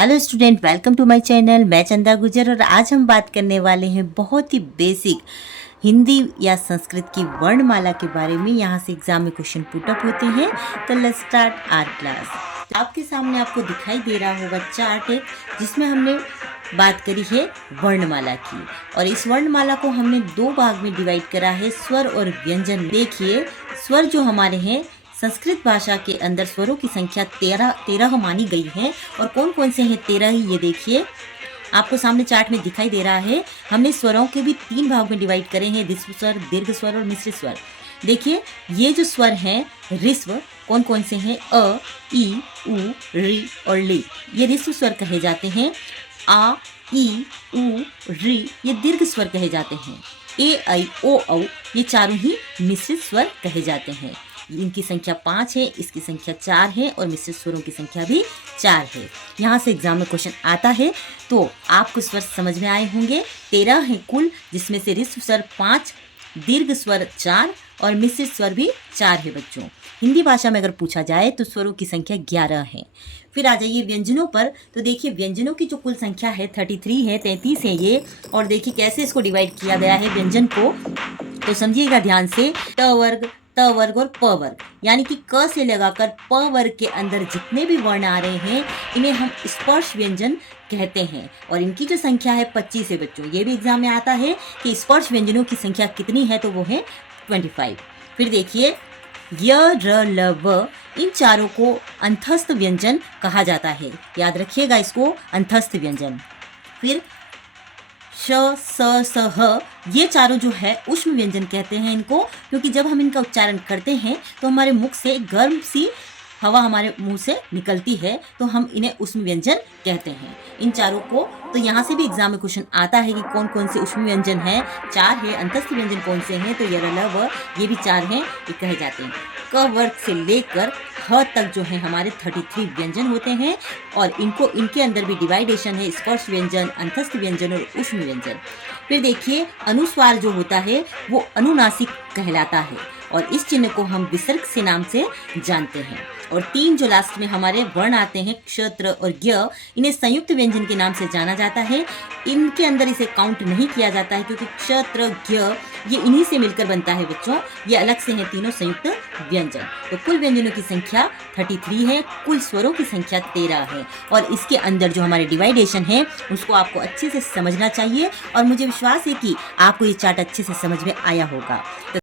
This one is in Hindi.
Hello student, welcome to my channel. मैं चंदा गुजर और आज हम बात करने वाले हैं बहुत ही बेसिक हिंदी या संस्कृत की वर्णमाला के बारे में। यहाँ से एग्जाम में क्वेश्चन पुटअप होते हैं। तो लेट्स स्टार्ट आवर क्लास। आपके सामने आपको दिखाई दे रहा होगा चार्ट एक, जिसमें हमने बात करी है वर्णमाला की। और इस वर्णमाला को हमने दो भाग में डिवाइड करा है, स्वर और व्यंजन। देखिए, स्वर जो हमारे हैं, संस्कृत भाषा के अंदर स्वरों की संख्या 13 मानी गई है। और कौन कौन से हैं 13 ही, ये देखिए आपको सामने चार्ट में दिखाई दे रहा है। हमने स्वरों के भी 3 भाग में डिवाइड करे हैं, ऋस्व स्वर, दीर्घ स्वर और मिश्र स्वर। देखिए, ये जो स्वर हैं ऋस्व, कौन कौन से हैं? अ, ई, उ, ऋ और ली, ये ऋस्व स्वर कहे जाते हैं। आ, ई, उ, ऋ ये दीर्घ स्वर कहे जाते हैं। ए, ऐ, ओ, औ ये चारों ही मिश्रित स्वर कहे जाते हैं। इनकी संख्या 5 है, इसकी संख्या 4 है और मिश्रित स्वरों की संख्या भी 4 है। यहाँ से एग्जाम में क्वेश्चन आता है तो आपको स्वर समझ में आए होंगे। 13 है कुल, जिसमें से ऋस्व स्वर 5, दीर्घ स्वर 4 और मिश्रित स्वर भी 4 है बच्चों। हिंदी भाषा में अगर पूछा जाए तो स्वरों की संख्या 11 है। फिर आ जाइए व्यंजनों पर। तो देखिए, व्यंजनों की जो कुल संख्या है 33 है, 33 है ये। और देखिए कैसे इसको डिवाइड किया गया है व्यंजन को, तो समझिएगा ध्यान से। ट वर्ग, त वर्ग और प वर्ग, यानी कि क से लगाकर प वर्ग के अंदर जितने भी वर्ण आ रहे हैं, इन्हें हम स्पर्श व्यंजन कहते हैं। और इनकी जो संख्या है 25 है बच्चों। ये भी एग्जाम में आता है कि स्पर्श व्यंजनों की संख्या कितनी है, तो वो है 25। फिर देखिए, य, र, ल, व इन चारों को अंतस्थ व्यंजन कहा जाता है। याद रखिएगा इसको, अंतस्थ व्यंजन। फिर श, स, स, ह ये चारों जो है ऊष्म व्यंजन कहते हैं इनको, क्योंकि जब हम इनका उच्चारण करते हैं तो हमारे मुख से गर्म सी हवा हमारे मुंह से निकलती है, तो हम इन्हें ऊष्म व्यंजन कहते हैं इन चारों को। तो यहाँ से भी एग्जाम में क्वेश्चन आता है कि कौन कौन से ऊष्म व्यंजन हैं। 4 है। अंतस्थ व्यंजन कौन से हैं? तो य, र, ल, व ये भी 4 हैं, ये कहे जाते हैं। क वर्ग से लेकर ह तक जो है हमारे 33 व्यंजन होते हैं। और इनके अंदर भी डिवाइडेशन है, स्पर्श व्यंजन, अंतस्थ व्यंजन और ऊष्म व्यंजन। फिर देखिए, अनुस्वार जो होता है वो अनुनासिक कहलाता है, और इस चिन्ह को हम विसर्ग से नाम से जानते हैं। और 3 जो लास्ट में हमारे वर्ण आते हैं, क्षत्र और ज्ञ, इन्हें संयुक्त व्यंजन के नाम से जाना जाता है। इनके अंदर इसे काउंट नहीं किया जाता है, क्योंकि क्षत्र, ज्ञ ये इन्हीं से मिलकर बनता है बच्चों। ये अलग से हैं तीनों संयुक्त व्यंजन। तो कुल व्यंजनों की संख्या 33 है, कुल स्वरों की संख्या 13 है। और इसके अंदर जो हमारे डिवाइडेशन है उसको आपको अच्छे से समझना चाहिए। और मुझे विश्वास है कि आपको ये चार्ट अच्छे से समझ में आया होगा।